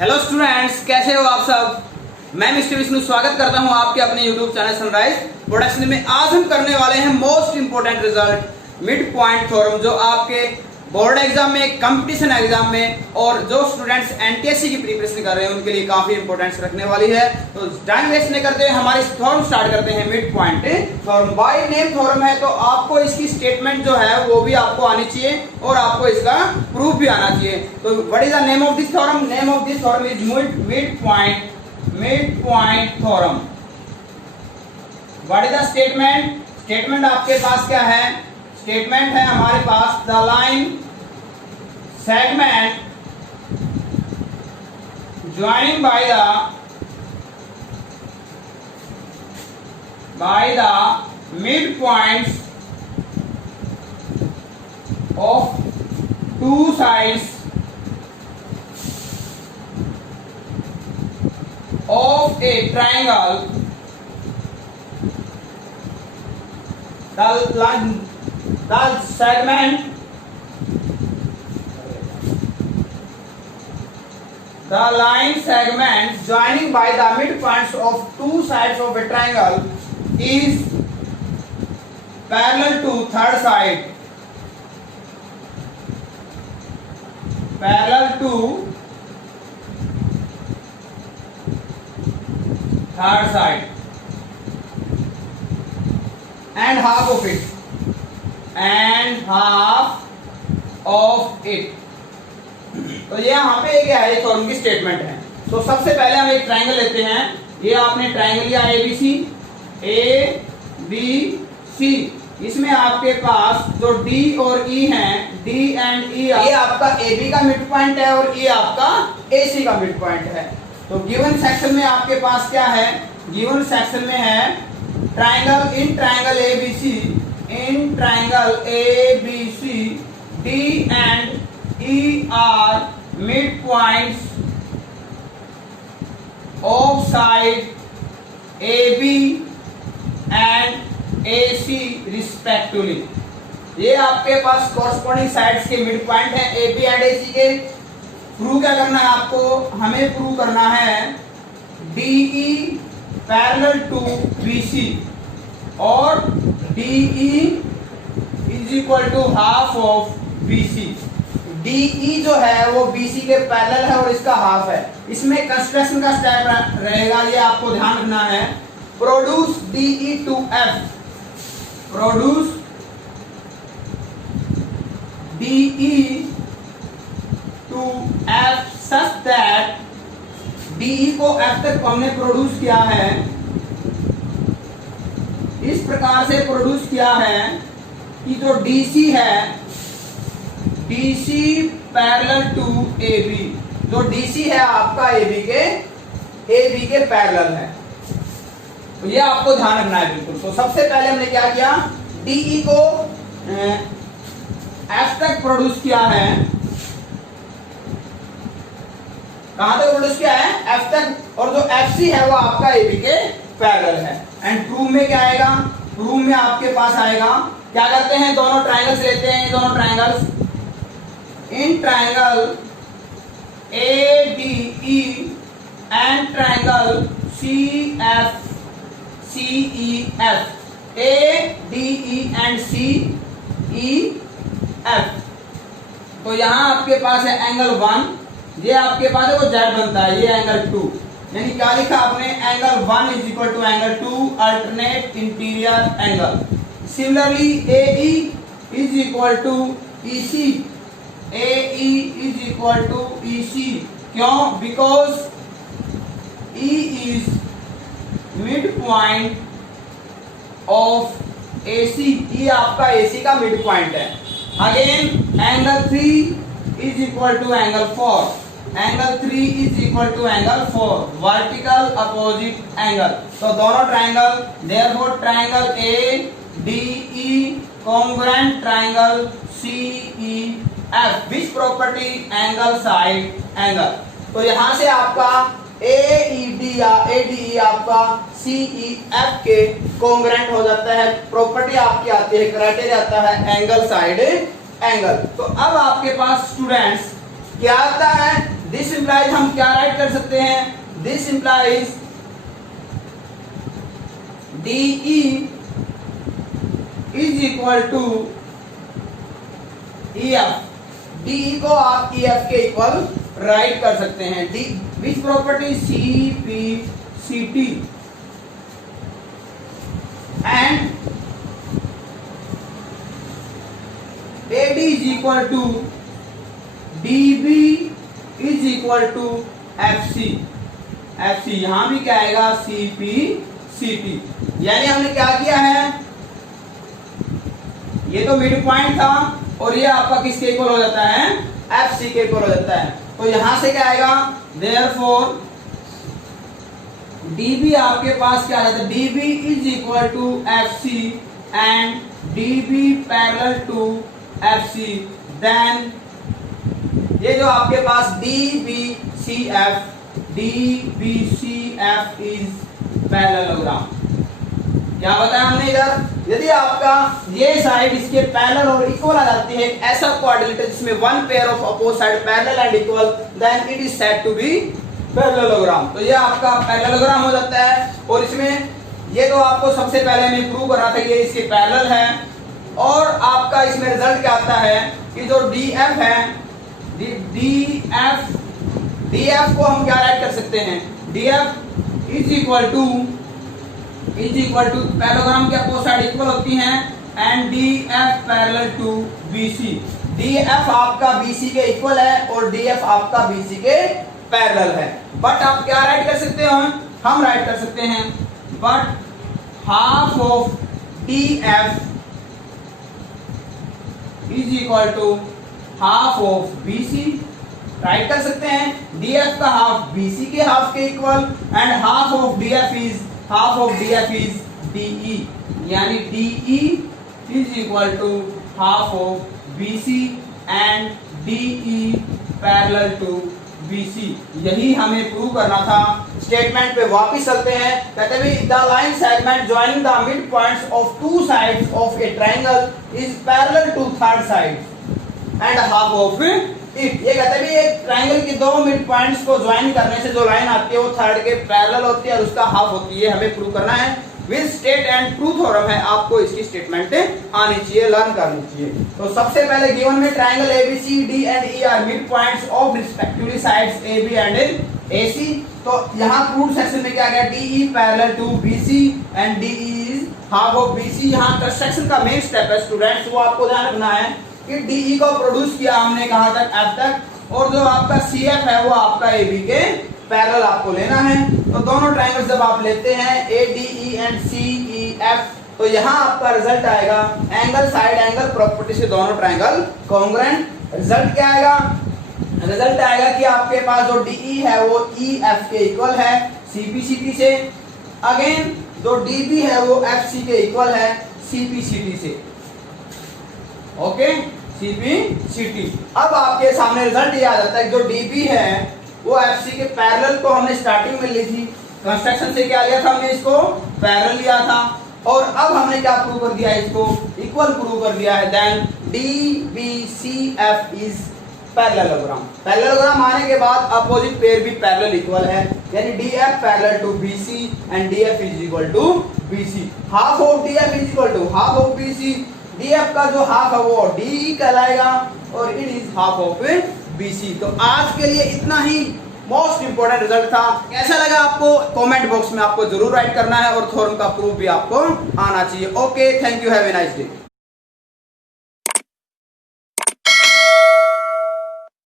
Hello students, कैसे हो आप सब। मैं मिस्टर विष्णु स्वागत करता हूं आपके अपने यूट्यूब चैनल सनराइज प्रोडक्शन में। आज हम करने वाले हैं most important result mid point theorem, जो आपके बोर्ड एग्जाम में, कंपटीशन एग्जाम में और जो स्टूडेंट्स एनटीएससी की प्रिपरेशन कर रहे हैं उनके लिए काफी इंपॉर्टेंस रखने वाली है। तो टाइम वेस्ट नहीं करते हुए हमारे थ्योरम स्टार्ट करते हैं। Mid point theorem by name theorem है, तो आपको इसकी स्टेटमेंट जो है वो भी आपको आनी चाहिए और आपको इसका प्रूफ भी आना चाहिए। तो what is the name of this theorem? Name of this theorem is mid point theorem. What is the statement? Statement आपके पास क्या है? स्टेटमेंट है हमारे पास the line segment joining by the mid points of two sides of a triangle, the segment the line segments joining by the midpoints of two sides of a triangle is parallel to third side, parallel to third side and half of it, तो ये यहाँ पे क्या है, एक theorem की statement है। तो सबसे पहले हम एक ट्रायंगल लेते हैं। ये आपने ट्रायंगल लिया ए बी सी। इसमें आपके पास जो डी और ई हैं, डी एंड ई, ये आपका ए बी का मिड पॉइंट है और ये आपका ए सी का मिड पॉइंट है। तो गिवन सेक्शन में आपके पास क्या है? गिवन सेक्शन में है triangle, in triangle A B C D and E are mid points of side A B and A C respectively. ये आपके पास कॉरस्पॉन्डिंग साइड्स के मिड पॉइंट है ए बी एंड ए सी के। प्रूव क्या करना है आपको? हमें प्रूव करना है DE पैरेलल टू BC और DE is equal to half of BC। DE जो है वो BC के पैरेलल है और इसका हाफ है। इसमें कंस्ट्रक्शन का स्टेप रहेगा, ये आपको ध्यान रखना है। Produce DE to F, produce DE to F such that DE को F तक हमने प्रोड्यूस किया है, इस प्रकार से प्रोड्यूस किया है कि जो DC है, DC पैरेलल टू AB, जो DC है आपका AB के पैरेलल है। तो ये आपको ध्यान रखना है बिल्कुल। तो सबसे पहले हमने क्या किया? DE को F तक प्रोड्यूस किया है। कहां तक प्रोड्यूस किया है? F तक। और जो FC है वो आपका AB के पैरेलल है। एंड प्रूफ में क्या आएगा? प्रूफ में आपके पास आएगा, क्या करते हैं, दोनों ट्रायंगल्स लेते हैं। दोनों triangles in triangle ADE and triangle CFCEF, ADE and CEF। तो यहां आपके पास है एंगल 1, ये आपके पास है वो Z बनता है, ये एंगल 2। यानी क्या लिखा आपने? Angle 1 is equal to angle 2 alternate interior angle. Similarly AE is equal to EC, AE is equal to EC। क्यों? Because E is mid point of AC, ये आपका AC का मिड पॉइंट है। Again angle 3 is equal to angle 4, angle 3 is equal to angle 4, vertical opposite angle. तो दोनों triangle, therefore triangle ADE congruent triangle CEF, which property? Angle side angle. तो यहां से आपका AED या ADE आपका CEF के कॉन्ग्रुएंट हो जाता है। प्रॉपर्टी आपकी आती है, क्राइटेरिया आता है एंगल साइड एंगल। तो अब आपके पास स्टूडेंट्स क्या आता है? दिस इंप्लाइज हम क्या राइट कर सकते हैं, this implies DE is equal to EF। DE को आप EF के इक्वल राइट कर सकते हैं। D which property CPCT and AD is equal to DB is equal to FC। यहां भी क्या आएगा, CPCT। यानी हमने क्या किया है, ये तो मिड पॉइंट था और ये आपका किसके इक्वल हो जाता है, FC के इक्वल हो जाता है। तो यहां से क्या आएगा, देयरफॉर DB आपके पास क्या आ जाता है, DB is equal to FC and DB parallel to FC। Then ये जो आपके पास DBCF इज पैरेललोग्राम। क्या बताया हमने इधर, यदि आपका ये साइड इसके पैरेलल और इक्वल आ जाती है, ऐसा क्वाड्रिलेटरल जिसमें one pair of opposite side parallel and equal, then it is said to be parallelogram. तो ये आपका पैरेललोग्राम हो जाता है। और इसमें ये तो आपको सबसे पहले हमें प्रूव करना था कि ये इसके पैरेलल है। और आपका इसमें रिजल्ट क्या आता है कि जो DF है, DF को हम क्या राइट कर सकते हैं, DF is equal to parallelogram के अपोजिट साइड इक्वल होती हैं and DF parallel to BC। DF आपका BC के इक्वल है और DF आपका BC के पैरेलल है। बट आप क्या राइट कर सकते हो, हम राइट कर सकते हैं but half of DF is equal to half of BC। Write कर सकते हैं, DF का हाफ BC के हाफ के equal and half of DF is DE। यानी DE is equal to half of BC and DE parallel to BC। यही हमें prove करना था। स्टेटमेंट पे वापस चलते हैं। कहते हैं the line segment joining the mid points of two sides of a triangle is parallel to third side and half of it. ये कहते हैं एक ट्रायंगल के दो मिड पॉइंट्स को ज्वाइन करने से जो लाइन आती है वो थर्ड के पैरेलल होती है और उसका हाफ होती है। हमें प्रूव करना है with state and true theorem है, आपको इसकी स्टेटमेंट आनी चाहिए, लर्न करनी चाहिए। तो सबसे पहले गिवन में triangle ABCD and E are mid points of respectively sides AB and AC। तो यहाँ प्रूफ सेक्शन में क्या गया, DE parallel to BC and DE is half of BC। यहाँ कंस्ट्रक्शन का मेन स्टेप है स्टूडेंट्स, वो आपको ध्यान रखना है कि DE को प्रोड्यूस किया हमने कहां तक, F तक, और जो आपका CF है वो आपका AB के पैरेलल आपको लेना है। तो दोनों ट्रायंगल्स जब आप लेते हैं ADE एंड CEF, तो यहाँ आपका रिजल्ट आएगा एंगल साइड एंगल प्रॉपर्टी से दोनों ट्रायंगल कॉन्ग्रुएंट। रिजल्ट क्या आएगा, रिजल्ट आएगा कि आपके पास जो DE है वो EF के इक्वल है CPCT से। अगेन जो DB है वो FC के इक्वल है CPCT से। Okay, CPCT। अब आपके सामने रिजल्ट ये आ जाता है कि जो DB है वो FC के पैरेलल को हमने स्टार्टिंग में ली थी, कंस्ट्रक्शन से क्या लिया था हमने, इसको पैरेलल लिया था, और अब हमने क्या प्रूव कर दिया, इसको इक्वल प्रूव कर दिया है। Then DBCF is parallelogram. Parallelogram आने के बाद अपोजिट पेयर भी पैरेलल इक्वल है, यानी DF parallel to BC and DF is equal to BC। Half of DF is equal to half of BC। DF का जो हाफ है वो DE कहलाएगा और it is half of BC। तो आज के लिए इतना ही मोस्ट इंपोर्टेंट रिजल्ट था। कैसा लगा आपको कमेंट बॉक्स में आपको जरूर राइट करना है और थ्योरम का प्रूफ भी आपको आना चाहिए। Okay, thank you, have a nice day.